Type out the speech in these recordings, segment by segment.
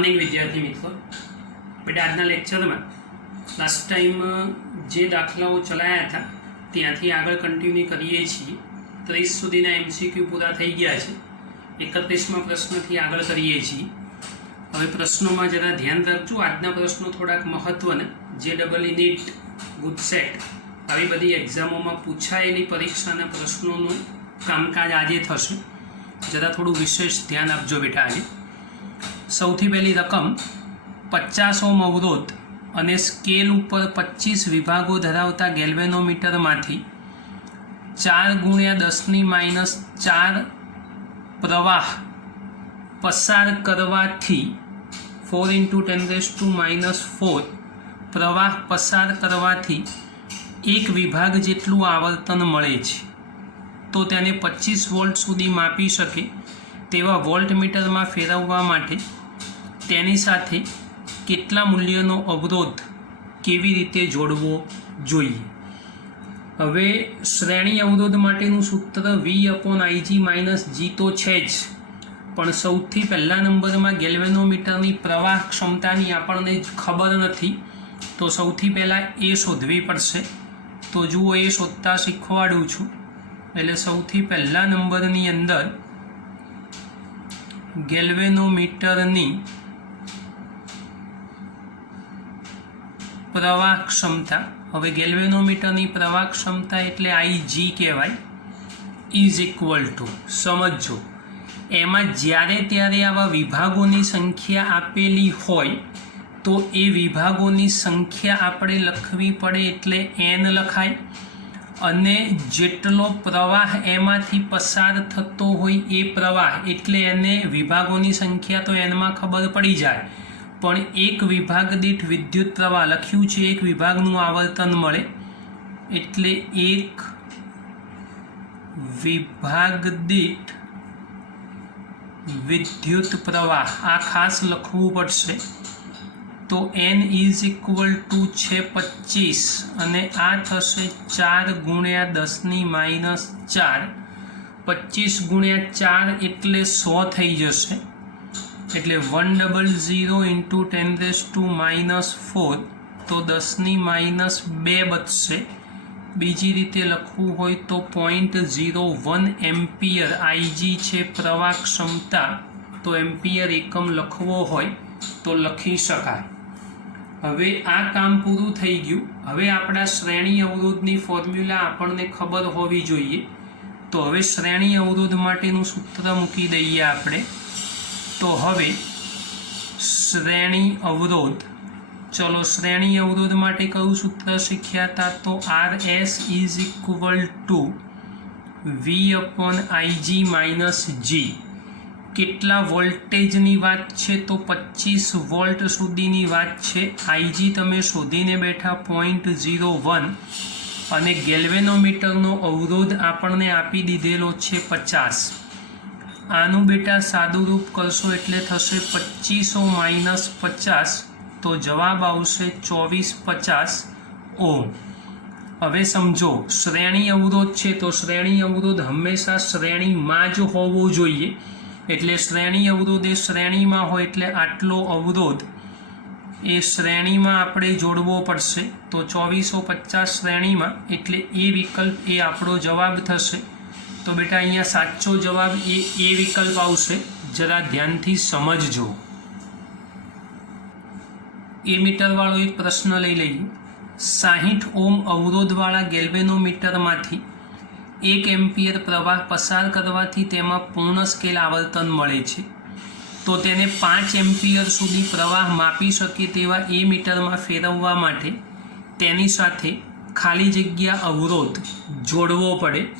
Morning विद्यार्थी मित्रों, बेटा आज लेक्चर में लास्ट टाइम जे दाखलाओ चलाया था त्याथी आगळ कंटिन्यू करीए छीए। 30 सुधीना एमसीक्यू पूरा थई गया है। 31मा प्रश्नथी आगळ करीए छीए। हवे प्रश्नों में जरा ध्यान रखजो। आजना प्रश्नों थोड़ाक महत्वना JEE नीट गुजसेट आई बड़ी एक्जामों में पूछायेली परीक्षाना प्रश्नों कामकाज आज थशे। जरा थोड़ू विशेष ध्यान आपजो बेटा। आज सौथी पहली रकम 50 ओम अवरोध अने स्केल पर 25 विभागों धरावता गेल्वेनोमीटर मांथी 4×10⁻⁴ प्रवाह पसार करवाथी 4×10⁻⁴ प्रवाह पसार करवाथी एक विभाग जेटलू आवर्तन मळे छे तो तेने 25 वोल्ट सुधी मापी शके तेवा वोल्टमीटर में फेरववा माटे तेनी साथे केटला मूल्यनो अवरोध केवी रीते जोड़वो जोईए। हवे श्रेणी अवरोध माटेनुं सूत्र V/IG - G तो छे ज, पण सौथी पहला नंबर में गेल्वेनोमीटरनी प्रवाह क्षमतानी आपणने खबर नथी तो सौथी पहला ए शोधवी पड़शे। तो जुओ ए शोधता शीखवाडुं छुं। एटले सौथी पहला नंबरनी अंदर गेल्वेनोमीटरनी प्रवाह क्षमता, हवे गेल्वेनोमीटरनी प्रवाह क्षमता एटले IG कहेवाय इज इक्वल टू समझो एमां ज्यारे त्यारे आवा विभागोनी संख्या आपेली होय तो ए विभागोनी संख्या आपणे लखवी पड़े एटले n लखाय अने जेटलो प्रवाह एमांथी पसार थतो होय ए प्रवाह एटले एने विभागोनी संख्या तो n में खबर पड़ी जाए। पण एक विभाग दीठ विद्युत प्रवाह लख्यू छे एक विभागनुं आवर्तन मळे एटले एक विभाग दीठ विद्युत प्रवाह आ खास लखवू पड़शे। तो n इज इक्वल टू छे 25 अने आ थशे 4×10⁻⁴। 25×4 एटले 100 थई जशे एटले 100 × 10⁻⁴ तो 10⁻² बचशे। बीजी रीते लखवू होय तो 0.01 एम्पियर IG छे प्रवाह क्षमता तो एम्पियर एकम लखवो होय तो लखी शकाय। हवे आ काम पूरुं थई गयुं। हवे आपणा श्रेणी अवरोधनी फॉर्म्युला आपणने खबर होवी जोईए। तो हवे श्रेणी अवरोध माटेनुं सूत्र मूकी दईए आपणे। तो हवे श्रेणी अवरोध, चलो श्रेणी अवरोध माटे कयुं सूत्र शीख्या था तो RS is equal to V/IG - G। केटला वोल्टेजनी वात छे तो 25 वोल्ट सुधीनी वात छे। IG तमे शोधीने बैठा 0.01 अने गेल्वेनोमीटरनो अवरोध आपणने आपी दीधेलो छे 50। आनु बेटा सादुं रूप करशो एटले थशे 2500 - 50 तो जवाब आवशे 2450 ओम। हवे समझो श्रेणी अवरोध छे तो श्रेणी अवरोध हमेशा श्रेणी में ज होवो जोईए। एटले श्रेणी अवरोध ए श्रेणी में होय एटले आटलो अवरोध ए श्रेणी में आपणे जोड़वो पड़शे। तो 2450 श्रेणी में एटले ए विकल्प ए आपणो जवाब थशे। तो बेटा अहींया साचो जवाब ए विकल्प आवशे। जरा ध्यानथी समझजो। ए मीटर वाळो एक प्रश्न लई लईए। 60 ओम अवरोध वाळा गेल्वेनोमीटर मांथी 1 एम्पियर प्रवाह पसार करवाथी तेमां पूर्ण स्केल आवर्तन मळे छे तो तेने 5 एम्पियर सुधी प्रवाह मापी शके तेवा ए मीटर में फेरववा माटे तेनी साथे खाली जग्या अवरोध जोड़वो पड़े।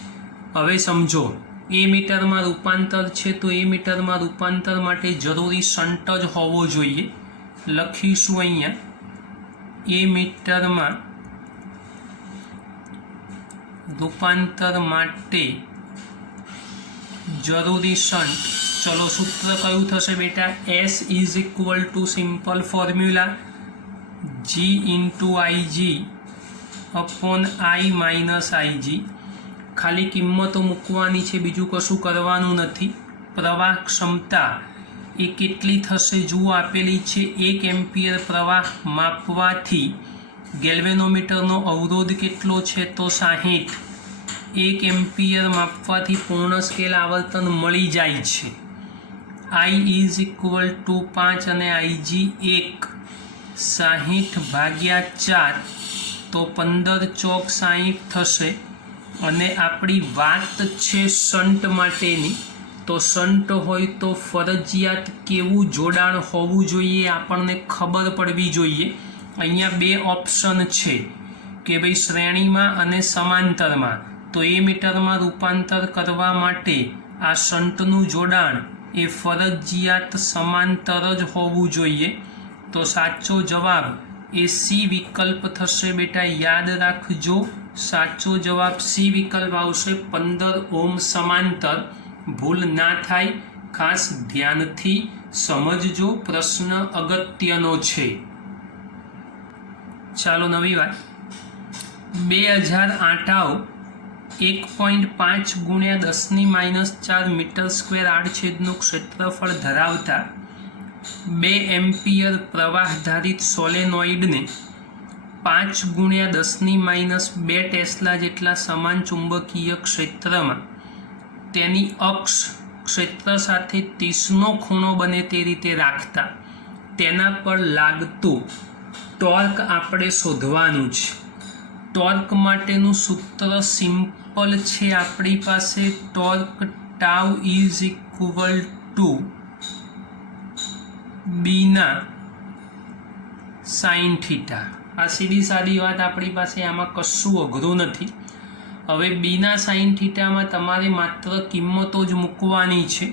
हवे समझो ए मीटर में रूपांतर छे तो ए मीटर में रूपांतर माटे जरूरी शंट ज होवो जोईए। लखीशुं अहींया ए मीटर में रूपांतर माटे जरूरी शंट। चलो सूत्र कयुं थशे बेटा S is equal to simple formula G × IG/I - IG। खाली किंमतो मूकवानी छे, बीजुं कशुं करवानुं नथी। प्रवाह क्षमता એ કેટલી થશે જુઓ આપેલી છે 1 એમ્પિયર પ્રવાહ માપવાથી ગેલ્વેનોમીટરનો અવરોધ કેટલો છે તો 60. 1 એમ્પિયર માપવાથી પૂર્ણ સ્કેલ આવર્તન મળી જાય છે. I ઇઝ ઇક્વલ ટુ 5 અને IG 1 60/4 તો 15 ચોક 60 થશે. અને આપણી વાત છે શન્ટ માટેની, તો શન્ટ હોય તો ફરજિયાત કેવું જોડાણ હોવું જોઈએ આપણને ખબર પડવી જોઈએ. અહીંયા બે ઓપ્શન છે કે ભાઈ શ્રેણીમાં અને સમાંતરમાં, તો એ મીટરમાં રૂપાંતર કરવા માટે આ શન્ટનું જોડાણ એ ફરજિયાત સમાંતર જ હોવું જોઈએ. તો સાચો જવાબ એ સી વિકલ્પ થશે બેટા, યાદ રાખજો. સાચો જવાબ સી વિકલ્પ આવશે. 15 ઓહ્મ સમાંતર. ભૂલ ના થાય, ખાસ ધ્યાનથી સમજજો, પ્રશ્ન અગત્યનો છે. ચાલો નવી વાત. 2000 આંટાઓ 1.5 × 10⁻⁴ મીટર સ્ક્વેર આડછેદનું ક્ષેત્રફળ ધરાવતા 2 એમ્પિયર પ્રવાહધારિત સોલેનોઇડને 5 × 10⁻² ટેસ્લા જેટલા સમાન ચુંબકીય ક્ષેત્રમાં તેની અક્ષ ક્ષેત્ર સાથે 30નો ખૂણો બને તે રીતે રાખતા તેના પર લાગતું ટોર્ક આપણે શોધવાનું છે. ટોર્ક માટેનું સૂત્ર સિમ્પલ છે આપણી પાસે. Torque tau is equal two Bina sine theta. આ સીધી સાદી વાત આપણી પાસે, આમાં કશું અઘરું નથી. હવે બીના સાઇન થીટામાં તમારે માત્ર કિંમતો જ મૂકવાની છે.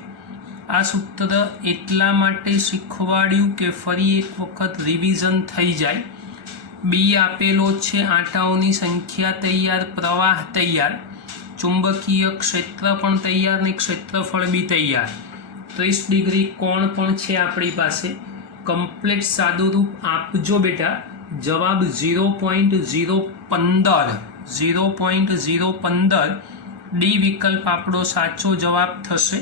આ સૂત્ર એટલા માટે શીખવાડ્યું કે ફરી એક વખત રિવિઝન થઈ જાય. બી આપેલો છે, આંટાઓની સંખ્યા તૈયાર, પ્રવાહ તૈયાર, ચુંબકીય ક્ષેત્ર પણ તૈયાર ને ક્ષેત્રફળ બી તૈયાર, 30 ડિગ્રી કોણ પણ છે આપણી પાસે. કમ્પ્લીટ સાદું રૂપ આપજો બેટા. જવાબ 0.015 ડી વિકલ્પ આપણો સાચો જવાબ થશે.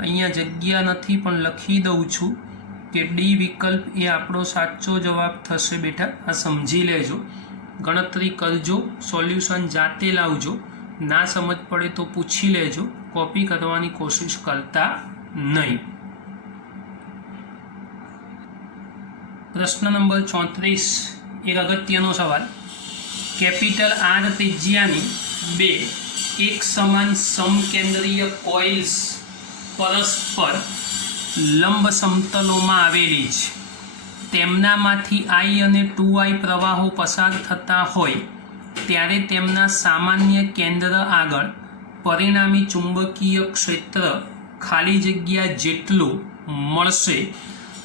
અહીંયા જગ્યા નથી પણ લખી દઉં છું કે ડી વિકલ્પ એ આપણો સાચો જવાબ થશે બેટા. આ સમજી લેજો, ગણતરી કરજો, સોલ્યુશન જાતે લાવજો. ના સમજ પડે તો પૂછી લેજો, કોપી કરવાની કોશિશ કરતા નહીં. પ્રશ્ન નંબર 34 એક અગત્યનો સવાલ. કેપિટલ આર ત્રિજ્યાની બે એક સમાન સમકેન્દ્રીય કોઇલ્સ પરસ્પર લંબ સમતલોમાં આવેલી છે. તેમનામાંથી I અને 2I પ્રવાહો પસાર થતા હોય ત્યારે તેમના સામાન્ય કેન્દ્ર આગળ પરિણામી ચુંબકીય ક્ષેત્ર ખાલી જગ્યા જેટલું મળશે.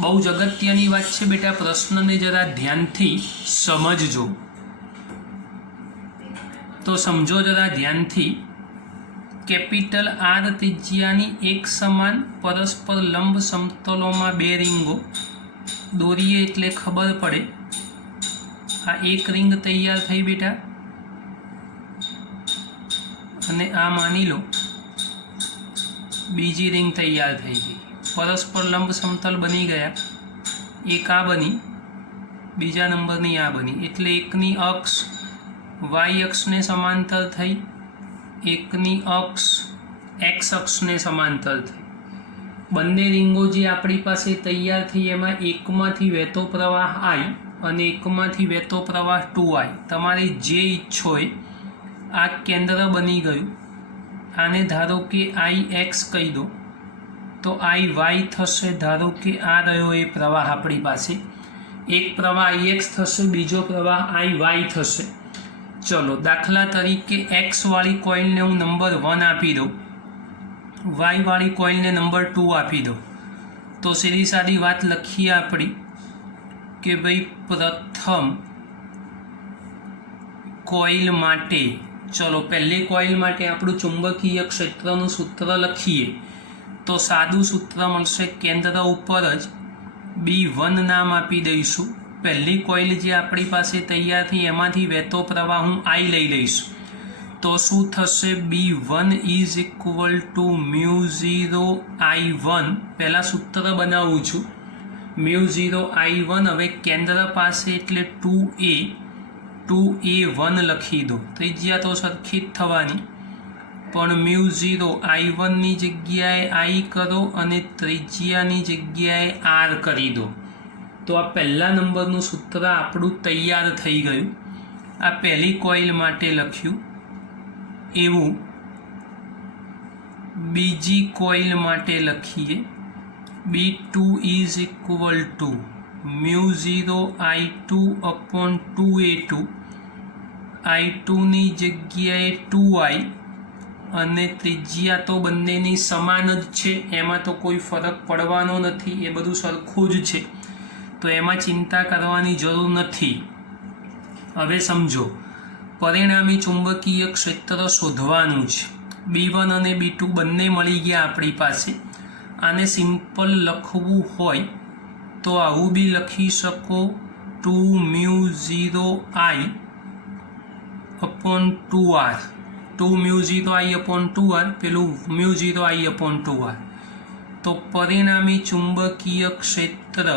બહુ જ અગત્યની વાત છે બેટા, પ્રશ્નને જરા ધ્યાનથી સમજજો. તો સમજો જરા ધ્યાનથી. કેપિટલ આર ત્રિજ્યાની એક સમાન પરસ્પર લંબ સમતલોમાં બે રીંગો દોરીએ એટલે ખબર પડે. આ એક રીંગ તૈયાર થઈ બેટા, અને આ માની લો બીજી રીંગ તૈયાર થઈ ગઈ. પરસ્પર લંબ સમતલ બની ગયા. એક આ બની, બીજા નંબરની આ બની, એટલે એકની અક્ષ વાય અક્ષને સમાંતર થઈ, એકની અક્ષ એક્સ અક્ષને સમાંતર થઈ. બંને રીંગો જે આપણી પાસે તૈયાર થઈ એમાં એકમાંથી વહેતો પ્રવાહ I અને એકમાંથી વહેતો પ્રવાહ 2I. તમારે જે ઈચ્છો એ. આ કેન્દ્ર બની ગયું. આને ધારો કે IX કહી દો તો IY થશે. ધારો કે આ રહ્યો એ પ્રવાહ આપણી પાસે. એક પ્રવાહ IX થશે, બીજો પ્રવાહ IY થશે. ચલો દાખલા તરીકે X વાળી કોઇલને હું નંબર 1 આપી દઉં, Y વાળી કોઇલને નંબર 2 આપી દઉં. તો સીધી સાદી વાત લખીએ આપણી કે ભાઈ પ્રથમ કોઇલ માટે, ચલો પહેલી કોઇલ માટે આપણું ચુંબકીય ક્ષેત્રનું સૂત્ર લખીએ તો સાદું સૂત્ર મળશે. કેન્દ્ર ઉપર જ B1 નામ આપી દઈશું. પહેલી કોઇલ જે આપણી પાસે તૈયાર થઈ એમાંથી વહેતો પ્રવાહ હું I લઈ લઈશ. તો શું થશે? B1 is equal two μ0I1. પહેલાં સૂત્ર બનાવું છું. μ0I1 હવે કેન્દ્ર પાસે એટલે 2A1 લખી દો. ત્રિજ્યા તો સરખી જ થવાની, પણ μ0I1 ની જગ્યાએ I કરો અને ત્રિજ્યાની જગ્યાએ R કરી દો. તો આ પહેલા નંબરનું સૂત્ર આપણું તૈયાર થઈ ગયું. આ પહેલી કોઇલ માટે લખ્યું. એવું બીજી કોઇલ માટે લખીએ. B2 is equal two μ0I2/2A2. I2ની જગ્યાએ 2I અને ત્રિજ્યા તો બંનેની સમાન જ છે, એમાં તો કોઈ ફરક પડવાનો નથી, એ બધું સરખું જ છે, તો એમાં ચિંતા કરવાની જરૂર નથી. હવે સમજો, પરિણામી ચુંબકીય ક્ષેત્ર શોધવાનું છે. B1 અને B2 બંને મળી ગયા આપણી પાસે. આને સિમ્પલ લખવું હોય તો આવું બી લખી શકો, 2μ0I/2R. 2μ0I/2R, પેલું μ0I/2R. તો પરિણામી ચુંબકીય ક્ષેત્ર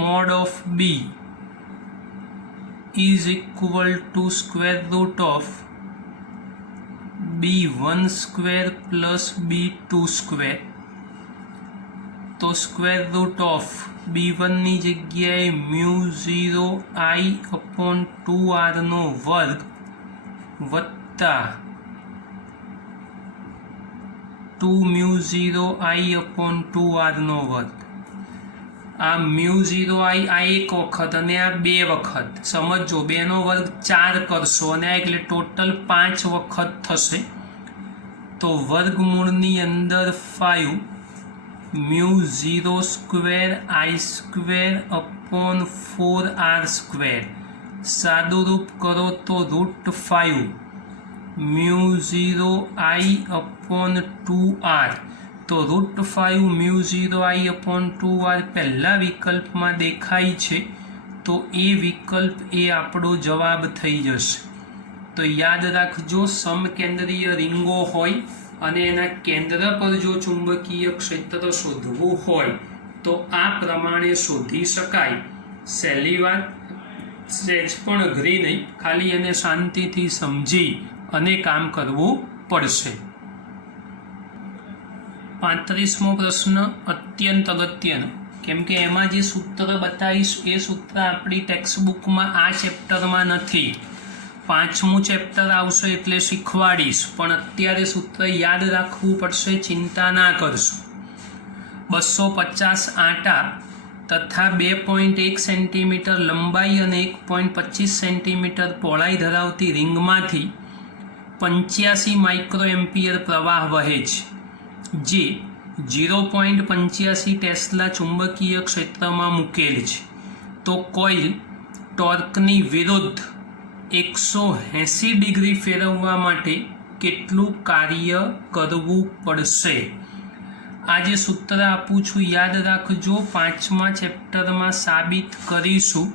mod of B is equal to square root of B1 square plus B2 square. તો સ્ક્વેર રૂટ ઓફ B1 ની જગ્યાએ μ0I/2R નો વર્ગ વત્તા 2μ0I/2R નો વર્ગ. આ μ0I આ એક વખત અને આ બે વખત. સમજો, 2 નો વર્ગ 4 કરશો અને આ એટલે ટોટલ 5 વખત થશે. તો વર્ગમૂળની અંદર 5 μ0² સાદુરૂપ કરો તો √5 μ0I/2R. તો √5 μ0I/2R પહેલા વિકલ્પમાં દેખાય છે, તો એ વિકલ્પ એ આપણો જવાબ થઈ જશે. તો યાદ રાખજો, સમકેન્દ્રીય રીંગો હોય અને એના કેન્દ્ર પર જો ચુંબકીય ક્ષેત્ર શોધવું હોય તો આ પ્રમાણે શોધી શકાય. સહેલી વાત, સહેજ પણ અઘરી નહીં, ખાલી એને શાંતિથી સમજી અને કામ કરવું પડશે. 35મો પ્રશ્ન અત્યંત અગત્યનો, કેમ કે એમાં જે સૂત્ર બતાવીશ એ સૂત્ર આપણી ટેક્સ્ટબુકમાં આ ચેપ્ટરમાં નથી. 5મું ચેપ્ટર આવશે એટલે શીખવાડીશ, પણ અત્યારે સૂત્ર યાદ રાખવું પડશે, ચિંતા ના કરશો. 250 આંટા તથા 2.1 સેન્ટીમીટર લંબાઈ અને 1.25 સેન્ટીમીટર પહોળાઈ ધરાવતી રિંગમાંથી 85 માઇક્રોએમ્પિયર પ્રવાહ વહે છે, જે 0.85 ટેસ્લા ચુંબકીય ક્ષેત્રમાં મૂકેલ છે. તો કોઇલ ટોર્કની વિરુદ્ધ 180 ડિગ્રી ફેરવવા માટે કેટલું કાર્ય કરવું પડશે? આ જે સૂત્ર આપું છું યાદ રાખજો, 5મા ચેપ્ટરમાં સાબિત કરીશું.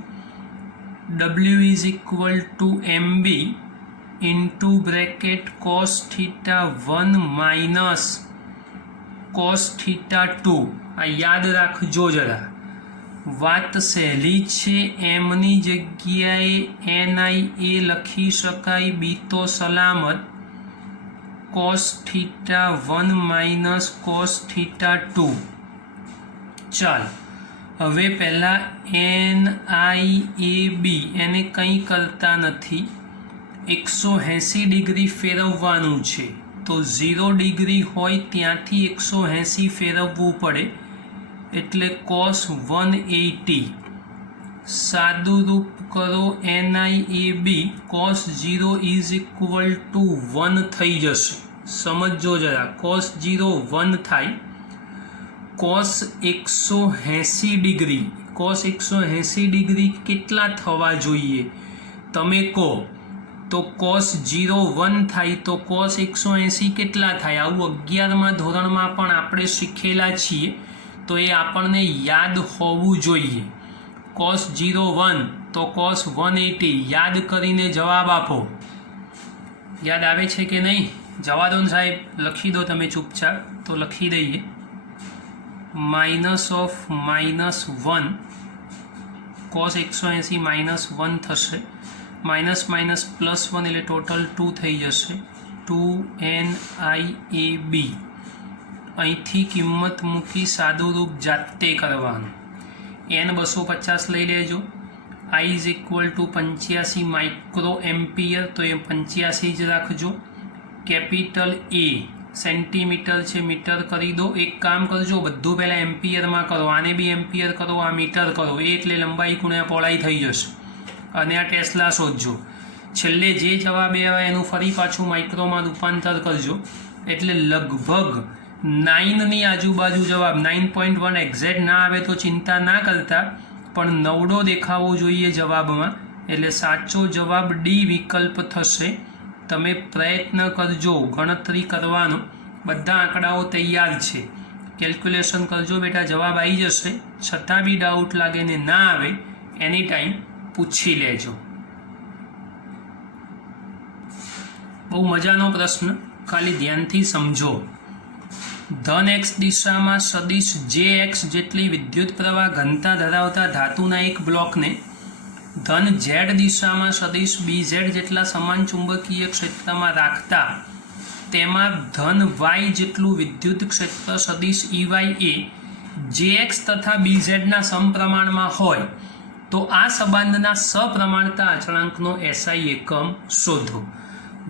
W is equal to MB into bracket cos θ1 minus cos θ2. આ યાદ રાખજો જરા, વાત સહેલી છે. એમની જગ્યાએ NI એ લખી શકાય, બી તો સલામત, cos θ1 માઇનસ cos θ2. ચાલ, હવે પહેલાં NIAB એને કંઈ કરતા નથી, 180 ડિગ્રી ફેરવવાનું છે. તો 0 ડિગ્રી હોય ત્યાંથી 180 ફેરવવું પડે, એટલે cos 180. સાદુરૂપ કરો NIAB, cos 0 is equal two 1 થઈ જશે. સમજો જરા, cos 0 1 થાય. cos 180 ડિગ્રી, cos 180 ડિગ્રી કેટલા થવા જોઈએ તમે કહો? તો cos 0 1 થાય તો cos 180 કેટલા થાય? આવું 11મા ધોરણમાં પણ આપણે શીખેલા છીએ, તો એ આપણને યાદ હોવું જોઈએ. cos 01 તો cos 180 યાદ કરીને જવાબ આપો. યાદ આવે છે કે નહીં? જવા દો ને સાહેબ, લખી દો તમે ચૂપચાપ. તો લખી દઈએ માઇનસ ઓફ -1 cos 180 -1 થશે. માઇનસ માઇનસ +1 એટલે ટોટલ 2 થઈ જશે. 2NIAB. અહીંથી કિંમત મૂકી સાદું રૂપ જાતે કરવાનું. n 250 લઈ લેજો. I = 85 માઇક્રો એમ્પિયર, તો એ 85 જ રાખજો. કેપિટલ A સેન્ટીમીટર છે, મીટર કરી દો. એક કામ કરજો, બધું પહેલાં એમ્પિયરમાં કરો. આને બી એમ્પિયર કરો, આ મીટર કરો. એ એટલે લંબાઈ ગુણ્યા પહોળાઈ થઈ જશે. અને આ ટેસ્લા શોધજો. છેલ્લે જે જવાબ આવે એનું ફરી પાછું માઇક્રોમાં રૂપાંતર કરજો. એટલે લગભગ 9ની આજુબાજુ જવાબ. 9.1 એક્ઝેક્ટ ના આવે તો ચિંતા ના કરતા, પણ 9ડો દેખાવો જોઈએ જવાબમાં. એટલે સાચો જવાબ ડી વિકલ્પ થશે. તમે પ્રયત્ન કરજો ગણતરી કરવાનો. બધા આંકડાઓ તૈયાર છે, કેલ્ક્યુલેશન કરજો બેટા, જવાબ આવી જશે. છતાં બી ડાઉટ લાગે ને ના આવે, એની ટાઈમ પૂછી લેજો. બહુ મજાનો પ્રશ્ન, ખાલી ધ્યાનથી સમજો. ધન x દિશામાં સદિશ Jx જેટલી વિદ્યુત પ્રવાહ ઘનતા ધરાવતા ધાતુના એક બ્લોકને ધન z દિશામાં સદિશ Bz જેટલા સમાન ચુંબકીય ક્ષેત્રમાં રાખતા તેમાં ધન y જેટલું વિદ્યુત ક્ષેત્ર સદિશ Ey એ Jx તથા Bzના સમપ્રમાણમાં હોય તો આ સંબંધના સપ્રમાણતા અચળાંકનો SI એકમ શોધો.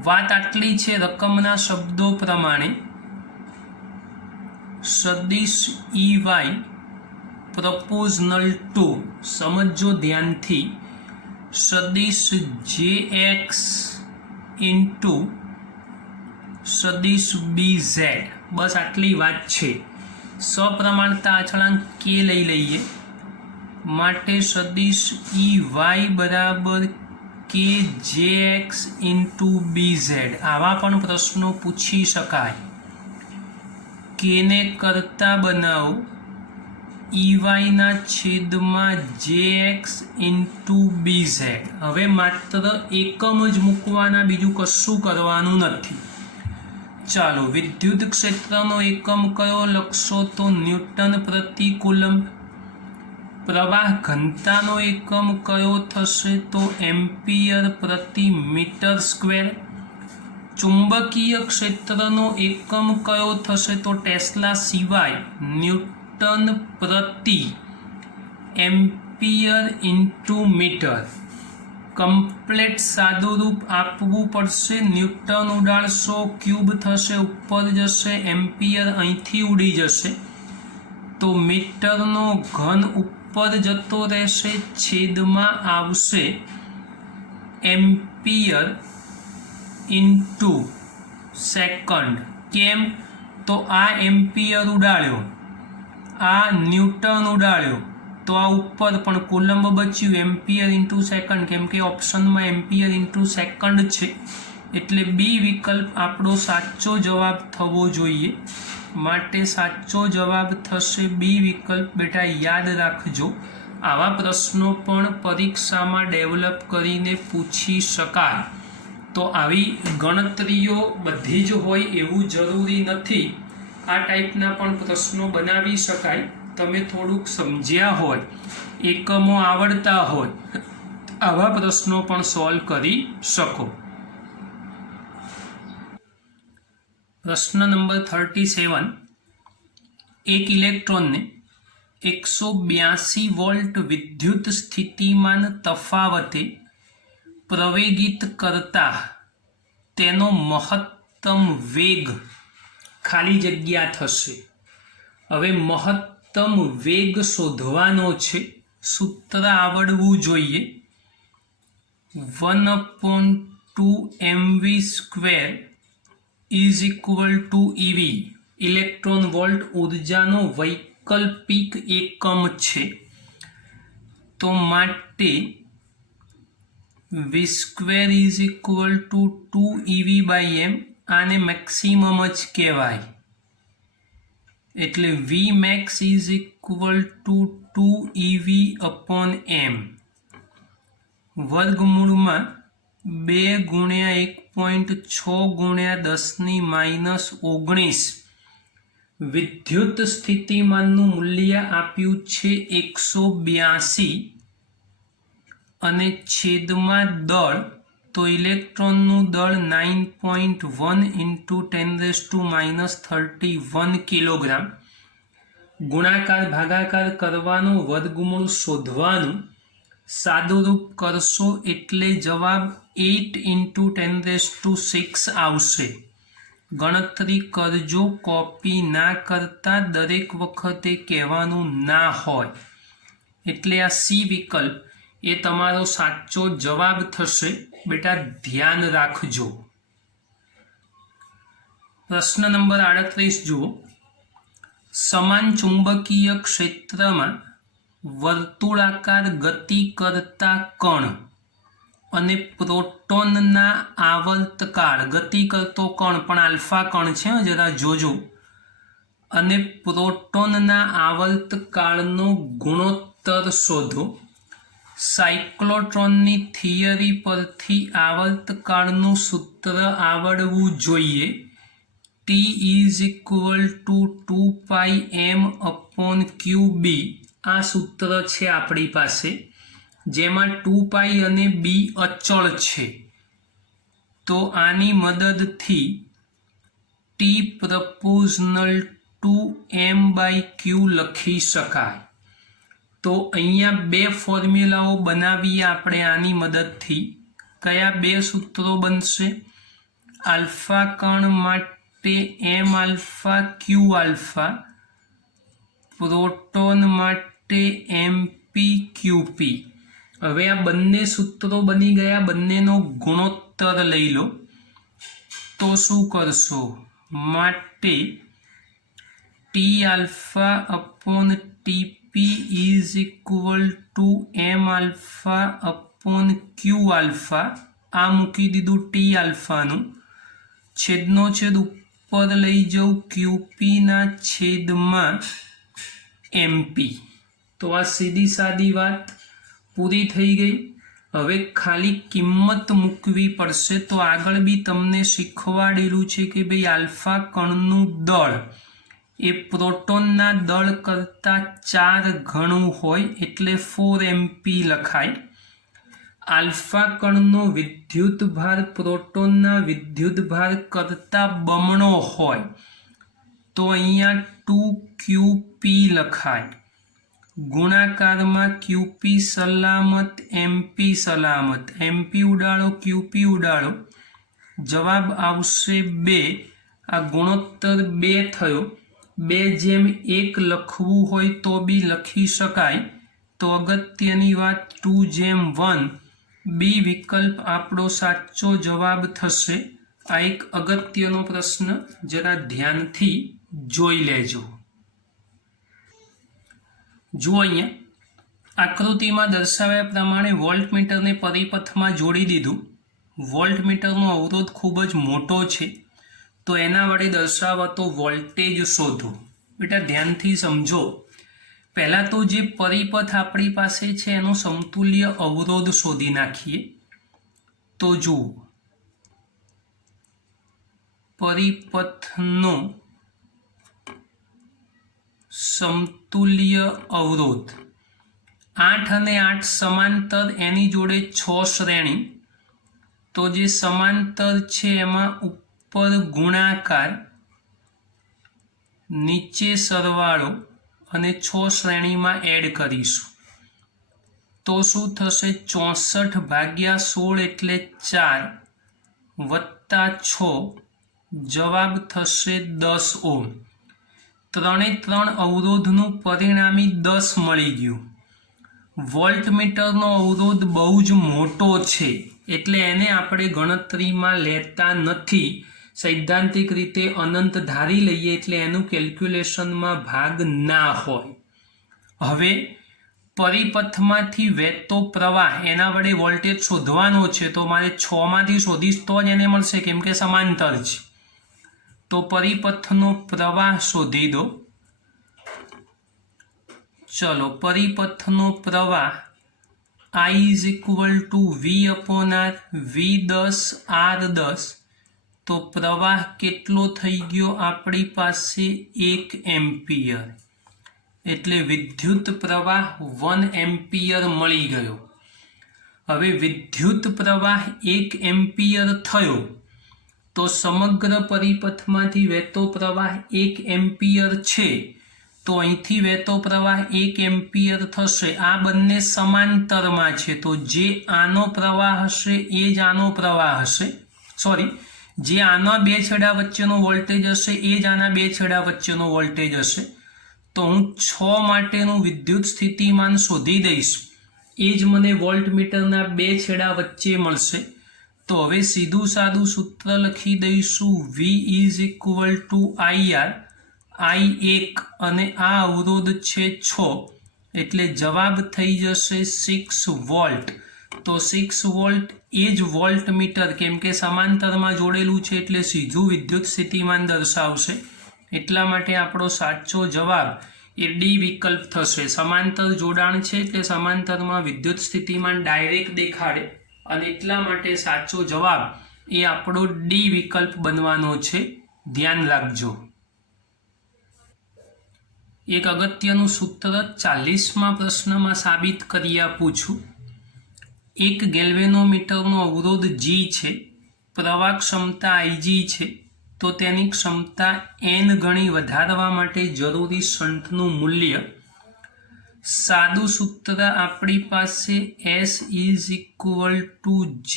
વાત આટલી છે. રકમના શબ્દો પ્રમાણે સદિશ Ey પ્રપોઝનલ ટુ, સમજો ધ્યાનથી, સદિશ Jx ઇન્ટુ સદિશ Bz. બસ આટલી વાત છે. સપ્રમાણતા અચળાંક કે લઈ લઈએ. માટે સદિશ Ey બરાબર કે Jx ઇન્ટુ Bz. આવા પણ પ્રશ્નો પૂછી શકાય. કેને કરતા બનાવો Eyના છેદમાં Jx ઇન્ટુ Bz. હવે માત્ર એકમ જ મૂકવાના, બીજું કશું કરવાનું નથી. ચાલો, વિદ્યુત ક્ષેત્રનો એકમ કયો લખશો તો ન્યૂટન પ્રતિ કુલમ્બ. પ્રવાહ ઘનતાનો એકમ કયો થશે તો એમ્પિયર પ્રતિ મીટર સ્ક્વેર. ચુંબકીય ક્ષેત્રનો એકમ કયો થશે તો ટેસ્લા સિવાય ન્યૂટન પ્રતિ એમ્પિયર ઇન્ટુ મીટર. કમ્પ્લેટ સાદું રૂપ આપવું પડશે. ન્યૂટન ઉડાડશો, ક્યુબ થશે, ઉપર જશે, એમ્પિયર અહીંથી ઉડી જશે તો મીટરનો ઘન ઉપર જતો રહેશે, છેદમાં આવશે એમ્પિયર ઇન્ટુ સેકન્ડ. કેમ તો આ એમ્પિયર ઉડાડ્યો, આ ન્યૂટન ઉડાડ્યો તો આ ઉપર, પણ કુલમ્બ બચ્યું એમ્પિયર ઇન્ટુ સેકન્ડ, કેમ કે ઓપ્શનમાં એમ્પિયર ઇન્ટુ સેકન્ડ છે. એટલે બી વિકલ્પ આપણો સાચો જવાબ થવો જોઈએ. માટે સાચો જવાબ થશે બી વિકલ્પ. બેટા યાદ રાખજો, આવા પ્રશ્નો પણ પરીક્ષામાં ડેવલપ કરીને પૂછી શકાય. તો આવી ગણતરીઓ બધી જ હોય એવું જરૂરી નથી. આ ટાઈપના પણ પ્રશ્નો બનાવી શકાય. તમે થોડુંક સમજ્યા હોય, એકમો આવડતા હોય, આવા પ્રશ્નો પણ સોલ્વ કરી શકો. પ્રશ્ન નંબર 37. એક ઇલેક્ટ્રોનને 182 વોલ્ટ વિદ્યુત સ્થિતિમાન તફાવતે પ્રવેગિત કરતા તેનો મહત્તમ વેગ ખાલી જગ્યા થશે. હવે મહત્તમ વેગ શોધવાનો છે. સૂત્ર આવડવું જોઈએ. 1/2mv² = EV. ઇલેક્ટ્રોન વોલ્ટ ઉર્જાનો વૈકલ્પિક એકમ છે. તો માટે v² = 2 EV/m. આને મેક્સિમમ જ કહેવાય. એટલે V max is equal to 2 EV/m વર્ગમૂળમાં 2 ગુણ્યા 1.6 ગુણ્યા 10⁻⁻19 વિદ્યુત સ્થિતિમાનનું મૂલ્ય આપ્યું છે 182 અને છેદમાં દળ તો ઇલેક્ટ્રોનનું દળ 9.1 × 10⁻31 કિલોગ્રામ ગુણાકાર ભાગાકાર કરવાનો વર્ગમૂળ શોધવાનું સાદુરૂપ કરશો એટલે જવાબ 8 × 10⁶ આવશે. ગણતરી કરજો, કોપી ના કરતા, દરેક વખતે કહેવાનું ના હોય. એટલે આ સી વિકલ્પ એ તમારો સાચો જવાબ થશે. બેટા ધ્યાન રાખજો. પ્રશ્ન નંબર 38 જુઓ. સમાન ચુંબકીય ક્ષેત્રમાં વર્તુળાકાર ગતિ કરતા કણ અને પ્રોટોનના આવર્તકાળ, ગતિ કરતો કણ પણ આલ્ફા કણ છે, જરા જોજો, અને પ્રોટોનના આવર્તકાળનો ગુણોત્તર શોધો. સાયક્લોટ્રોનની થિયરી પરથી આવર્તકાળનું સૂત્ર આવડવું જોઈએ. T = 2πm/qb આ સૂત્ર છે આપણી પાસે, જેમાં 2π અને b અચળ છે. તો આની મદદથી T = m/q લખી શકાય. તો અહીંયા બે ફોર્મ્યુલાઓ બનાવીએ આપણે આની મદદથી. કયા બે સૂત્રો બનશે? આલ્ફા કણ માટે m⁻q⁻, પ્રોટોન માટે mp/qp. હવે આ બંને સૂત્રો બની ગયા, બંનેનો ગુણોત્તર લઈ લો. તો શું કરશો? માટે T⁻/Tp = m⁻/q⁻. આ મૂકી દીધું T⁻નું, છેદનો છેદ ઉપર લઈ જાઉં, qp/mp. તો આ સીધી સાદી વાત પૂરી થઈ ગઈ. હવે ખાલી કિંમત મૂકવી પડશે. તો આગળ બી તમને શીખવાડેલું છે કે ભાઈ આલ્ફા કણનું દળ એ પ્રોટોનના દળ કરતાં 4 ગણું હોય એટલે 4mp લખાય. આલ્ફા કણનો વિદ્યુતભાર પ્રોટોનના વિદ્યુતભાર કરતાં બમણો હોય તો અહીંયા 2qp લખાય. ગુણાકારમાં qp સલામત, mp સલામત, mp ઉડાડો, qp ઉડાડો, જવાબ આવશે 2. આ ગુણોત્તર 2 થયો. 2:1 લખવું હોય તો બી લખી શકાય. તો અગત્યની વાત 2:1 બી વિકલ્પ આપણો સાચો જવાબ થશે. આ એક અગત્યનો પ્રશ્ન, જરા ધ્યાનથી જોઈ લેજો. જુઓ અહીંયા આકૃતિમાં દર્શાવ્યા પ્રમાણે વોલ્ટમીટરને પરિપથમાં જોડી દીધું. વોલ્ટમીટરનો અવરોધ ખૂબ જ મોટો છે, તો એના વડે દર્શાવાતો વોલ્ટેજ શોધો. બેટા ધ્યાનથી સમજો. પહેલાં તો જે પરિપથ આપણી પાસે છે એનો સમતુલ્ય અવરોધ શોધી નાખીએ. તો જુઓ, પરિપથનો સમતુલ્ય અવરોધ 8 અને 8 સમાંતર, એની જોડે 6 શ્રેણી. તો જે સમાંતર છે એમાં ઉપર ગુણાકાર, નીચે સરવાળો અને 6 શ્રેણીમાં એડ કરીશું. તો શું થશે? 64/16 એટલે 4 વત્તા 6, જવાબ થશે 10 ઓહ્મ. 3 અવરોધનું પરિણામી 10 મળી ગયું. વોલ્ટમીટરનો અવરોધ બહુ જ મોટો છે એટલે એને આપણે ગણતરીમાં લેતા નથી. સૈદ્ધાંતિક રીતે અનંત ધારી લઈએ એટલે એનું કેલ્ક્યુલેશનમાં ભાગ ના હોય. હવે પરિપથમાંથી વહેતો પ્રવાહ એના વડે વોલ્ટેજ શોધવાનો છે. તો મારે 6માંથી શોધીશ તો જ એને મળશે, કેમ કે સમાંતર છે. તો પરિપથનો પ્રવાહ શોધી દો. ચલો પરિપથનો પ્રવાહ I is equal to V upon R, V 10 R 10, તો પ્રવાહ કેટલો થઈ ગયો આપણી પાસે 1 એમ્પિયર, એટલે વિદ્યુત પ્રવાહ 1 એમ્પિયર મળી ગયો. હવે વિદ્યુત પ્રવાહ 1 એમ્પિયર થયો તો સમગ્ર પરિપથમાંથી વહેતો પ્રવાહ 1 એમ્પિયર છે, તો અહીંથી વહેતો પ્રવાહ 1 એમ્પિયર થશે. આ બંને સમાંતરમાં છે, તો જે આનો પ્રવાહ હશે એ જ આનો પ્રવાહ હશે, સોરી, જે આના બે છેડા વચ્ચેનો વોલ્ટેજ હશે એ જ આના બે છેડા વચ્ચેનો વોલ્ટેજ હશે. તો હું 6 માટેનું વિદ્યુત સ્થિતિમાન શોધી દઈશ, એ જ મને વોલ્ટમીટરના બે છેડા વચ્ચે મળશે. તો હવે સીધું સાદું સૂત્ર લખી દઈશું, V is equal to IR, I 1 અને આ અવરોધ છે 6, એટલે જવાબ થઈ જશે 6 વોલ્ટ. તો 6 વોલ્ટ એ જ વોલ્ટમીટર, કેમ કે સમાંતરમાં જોડેલું છે એટલે સીધું વિદ્યુત સ્થિતિમાન દર્શાવશે, એટલા માટે આપણો સાચો જવાબ એ ડી વિકલ્પ થશે. સમાંતર જોડાણ છે એટલે સમાંતરમાં વિદ્યુત સ્થિતિમાન ડાયરેક્ટ દેખાડે, અને એટલા માટે સાચો જવાબ એ આપણો ડી વિકલ્પ બનવાનો છે, ધ્યાન રાખજો. એક અગત્યનું સૂત્ર 40મા પ્રશ્નમાં સાબિત કરી આપું છું. એક ગેલ્વેનોમીટરનો અવરોધ G છે, પ્રવાહ ક્ષમતા Ig છે, તો તેની ક્ષમતા n ગણી વધારવા માટે જરૂરી શન્ટનું મૂલ્ય. સાદું સૂત્ર આપણી પાસે S is equal two G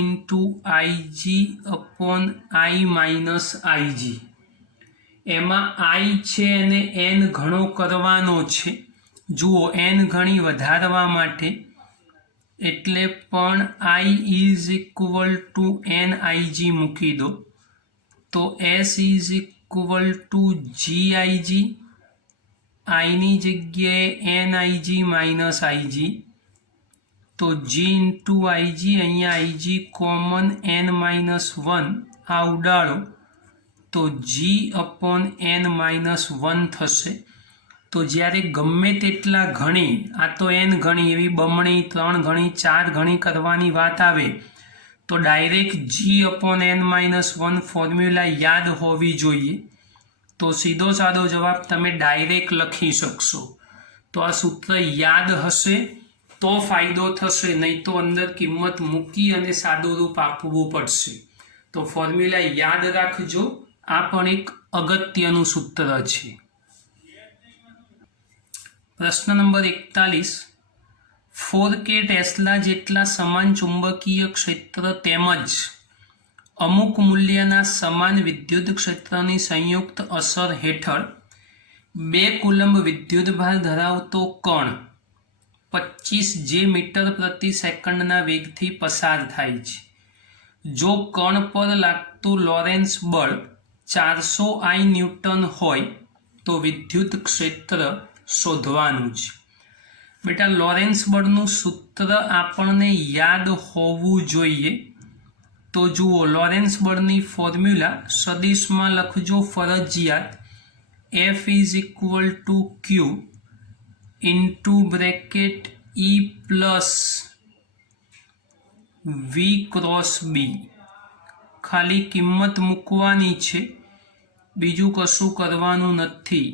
into Ig upon I minus Ig. એમાં I છે એને n ઘણો કરવાનો છે, જુઓ n ગણી વધારવા માટે, એટલે પણ I is equal two NIG મૂકી દો, તો S is equal two GIG, આઈની જગ્યાએ NIG માઇનસ IG, તો G ઇન્ટુ IG, અહીંયા IG કોમન n માઇનસ 1 આ ઉડાડો તો G અપોન n માઇનસ 1 થશે. તો જ્યારે ગમે તેટલા ઘણી, આ તો n ઘણી, એવી બમણી 3 ઘણી 4 ઘણી કરવાની વાત આવે તો direct G upon n minus 1 formula યાદ હોવી જોઈએ, તો સીધો સાદો જવાબ તમે ડાયરેક્ટ લખી શકશો. તો આ સૂત્ર યાદ હશે તો ફાયદો થશે, નહીં તો અંદર કિંમત મૂકી અને સાદું રૂપ આપવું પડશે. તો ફોર્મ્યુલા યાદ રાખજો, આ પણ એક અગત્યનું સૂત્ર છે. પ્રશ્ન નંબર 41, 4k ટેસ્લા જેટલા સમાન ચુંબકીય ક્ષેત્ર તેમજ અમુક મૂલ્યના સમાન વિદ્યુત ક્ષેત્રની સંયુક્ત અસર હેઠળ 2 કુલંબ વિદ્યુતભાર ધરાવતો કણ 25 જે મીટર પ્રતિ સેકન્ડના વેગથી પસાર થાય છે. જો કણ પર લાગતું લોરેન્સ બળ 400 I ન્યૂટન હોય તો વિદ્યુત ક્ષેત્ર શોધવાનું છે. બેટા લોરેન્સ બળનું સૂત્ર આપણને યાદ હોવું જોઈએ, તો જુઓ લોરેન્સ બળની ફોર્મ્યુલા સદિશમાં લખજો ફરજિયાત, F is equal two Q into bracket E plus V cross B. ખાલી કિંમત મૂકવાની છે, બીજું કશું કરવાનું નથી.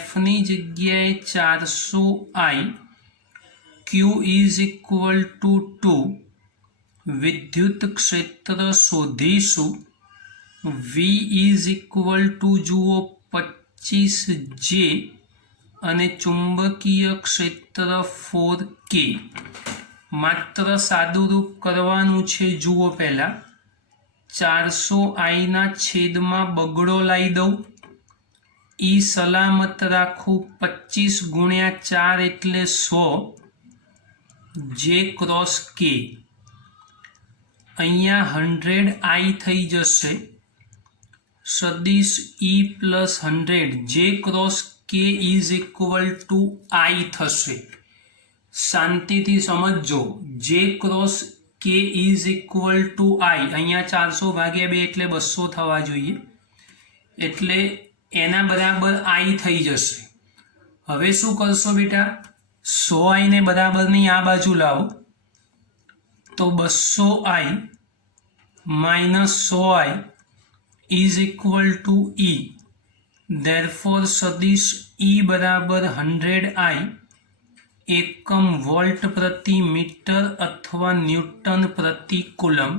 Fની જગ્યાએ 400 I, Q is equal to 2, વિદ્યુત ક્ષેત્ર શોધીશું. V ઇઝ ઇક્વલ ટુ જુઓ 25J અને ચુંબકીય ક્ષેત્ર 4K. માત્ર સાદુરૂપ કરવાનું છે, જુઓ પહેલાં 400 I ના છેદમાં બગડો લાવી દઉં, E સલામત રાખું, 25 ગુણ્યા 4 એટલે 100, J ક્રોસ K. અહીંયા 100 I થઈ જશે, સદિશ E plus 100, J cross K is equal two I થશે. શાંતિથી સમજજો, J cross K is equal two I, અહીંયા 400 ભાગ્યા 2 એટલે 200 થવા જોઈએ, એટલે એના બરાબર I થઈ જશે. હવે શું કરશો બેટા, 100i ને બરાબરની આ બાજુ લાવો તો 200i minus 100i is equal two E. Therefore સદિશ E બરાબર 100i એકમ વોલ્ટ પ્રતિ મીટર અથવા ન્યૂટન પ્રતિ કુલમ.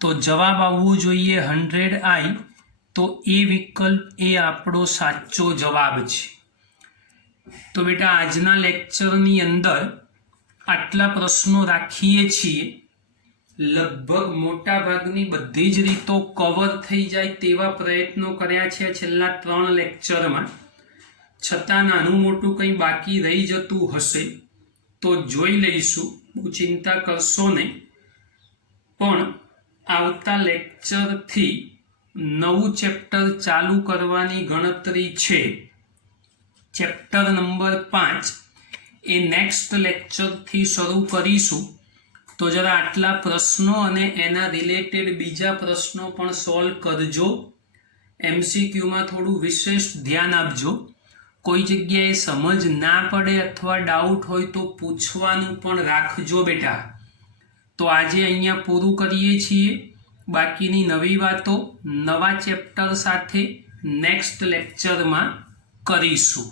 તો જવાબ આવવો જોઈએ 100i. તો એ વિકલ્પ એ આપણો સાચો જવાબ છે. તો બેટા આજના લેક્ચરની અંદર આટલા પ્રશ્નો રાખીએ છીએ. લગભગ મોટા ભાગની બધી જ રીતો કવર થઈ જાય તેવા પ્રયત્નો કર્યા છે છેલ્લા 3 લેક્ચરમાં. છતાં નાનું મોટું કંઈ બાકી રહી જતું હશે તો જોઈ લઈશું, બહુ ચિંતા કરશો નહીં. પણ આવતા લેક્ચરથી નવું ચેપ્ટર ચાલુ કરવાની ગણતરી છે. ચેપ્ટર નંબર 5 એ નેક્સ્ટ લેક્ચરથી શરૂ કરીશું. તો જરા આટલા પ્રશ્નો અને એના રિલેટેડ બીજા પ્રશ્નો પણ સોલ્વ કરજો. MCQમાં થોડું વિશેષ ધ્યાન આપજો. કોઈ જગ્યાએ સમજ ના પડે અથવા ડાઉટ હોય તો પૂછવાનું પણ રાખજો બેટા. તો આજે અહીંયા પૂરું કરીએ છીએ. બાકીની નવી વાતો નવા ચેપ્ટર સાથે નેક્સ્ટ લેક્ચરમાં કરીશું.